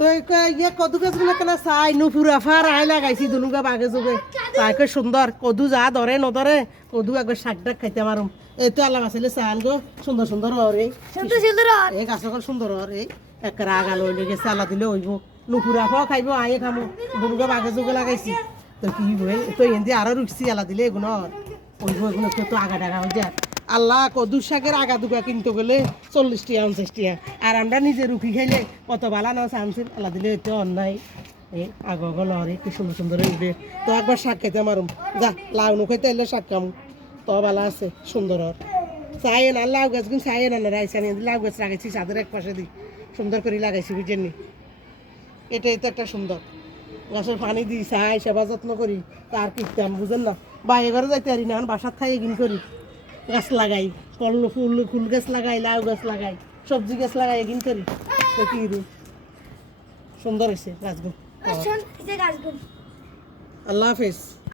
তো ইয়ে কদু গাছগুলো কেন চাই নুপুরা ফার আই লাগাইছি দুনুগা বাগে যোগে তাকে সুন্দর কদু যা ধরে নধরে কদু একবার শাক ডাক খাইতে পারুম এই তো আল্লাহ আসলে চান গো সুন্দর সুন্দর হর এই গাছ সুন্দর হর এই একটা আগা লইলে গেছে আল্লাহ দিলে হইব নুপুরা ফাও খাইব আয়ে খামো দুনুগা বাগে যোগে লাগাইছি তো কি হই তো এনদি আরো রুচি আল্লাহ দিলে এগুলো হইব এগুলো তো আগা ডাগা হয়ে যায় আল্লাহ কদু শাকের আগা দুগা কিনতে গেলে 40 টাকা 50 টাকা আর আমরা নিজে রুখি খাইলে কত বালা না চান্সিল আল্লাহ দিলে এতে অন্যায় এই আগল আর কি সুন্দর সুন্দর উঠবে তো একবার শাক খাইতে মারুম যা লাউ নো খাইতে এলে শাক খাম তো বালা আছে সুন্দর আর চাই না লাউ গাছ গুন চাই না রাইসা নিয়ে লাউ গাছ লাগাইছি ছাদের এক পাশে দি সুন্দর করে লাগাইছি বুঝেননি এটাই তো একটা সুন্দর গাছের পানি দিই চাই সেবা যত্ন করি তার কিনতাম বুঝেন না বাইরে ঘরে যাইতে পারি না বাসার থাই এগিন করি গাছ লাগাই ফুল গাছ লাগাই লাউ গাছ লাগাই সবজি গাছ লাগাই এগিন করি তো কি সুন্দর হয়েছে গাছগুলো আল্লাহ হাফেজ।